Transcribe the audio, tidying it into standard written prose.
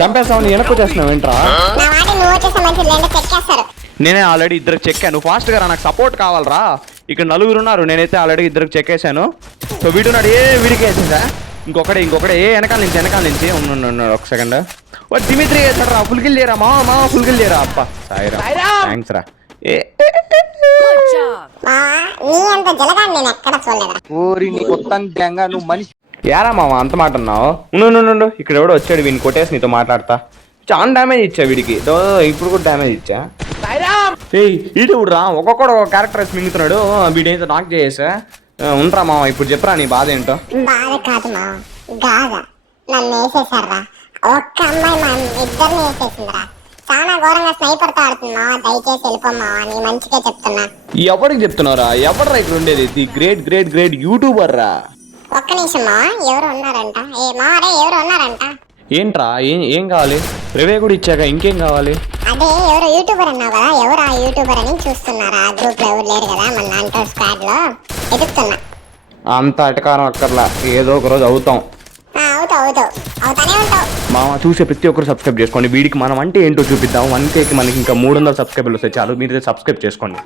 చంపేస్తావు వెనక్కి వచ్చేస్తున్నావు ఏంట్రా? నేనే ఆల్రెడీ ఇద్దరికి చెక్కాను. ఫాస్ట్ గా రా, నాకు సపోర్ట్ కావాలరా. ఇక్కడ నలుగురు ఉన్నారు, నేనైతే ఆల్రెడీ ఇద్దరికి చెక్కేసాను. సో వీడున్నాడు, వీడికి వేసేసా. ఇంకొకడే వెనకాల నుంచి ఉన్నాడు. ఒక సెకండ్. దిమిత్రి వేసాడు రా, ఫుల్ కిల్ చేయరా మా ఫుల్ కిల్ చేయరా. అప్ప సాయిరా, థ్యాంక్స్ రా. నువ్వు మనిషి యారా మామ అంత మాట అన్నావు? ఉండు, ఇక్కడ ఎవడో వచ్చాడు, వీడిని కొట్టేసి నీతో మాట్లాడతా. చాలా డ్యామేజ్ ఇచ్చా వీడికి, ఇప్పుడు కూడా డ్యామేజ్ ఇచ్చా. ఇటు రా, ఒక్కొక్కడు ఒక క్యారెక్టర్ మింగుతున్నాడు. వీడేంతో నాక్ చేసా. ఉండరా మామ, ఇప్పుడు చెప్పరా నీ బాధ ఏంటో. బాధ కాదు మా గాథ, నన్ను వేసేసారా. ఒక్క అమ్మాయి మా ఇద్దరిని వేసేసిందిరా. చాలా ఘోరంగా స్నైపర్ తో ఆడుతున్నా. దయచేసి వెళ్ళిపోమ్మా, నీ మంచిగా చెప్తున్నా. ఎవరికి చెప్తున్నారా? ఎవరు ఇక్కడ ఉండేది? ది గ్రేట్ యూట్యూబర్ రా. ఒక్క నిమిషం మా, ఎవరు ఉన్నారంట? ఎవరు ఉన్నారంట? ఏంట్రా, ఏం కావాలి? రివే కూడా ఇచ్చాక ఇంకేం కావాలి? అదే ఎవరు యూట్యూబర్ అన్నావు కదా, ఎవరు ఆ యూట్యూబర్ అని చూస్తున్నారా? ఆ గ్రూప్ లో ఎవరు లేరు కదా మన నాంటో స్క్వాడ్ లో, ఎదుగుతున్నా. అంత అటకారం అక్కర్లా, ఏదో ఒక రోజు అవుతాం. అవుతానే ఉంటావు మామ. చూసే ప్రతి ఒక్కరు సబ్స్క్రైబ్ చేసుకోండి. వీడికి మనం అంటే ఏంటో చూపిద్దాం. 1Kకి మనకి ఇంకా 300 సబ్స్క్రైబర్లు వస్తాయి చాలు. మీరు సబ్స్క్రైబ్ చేసుకోండి.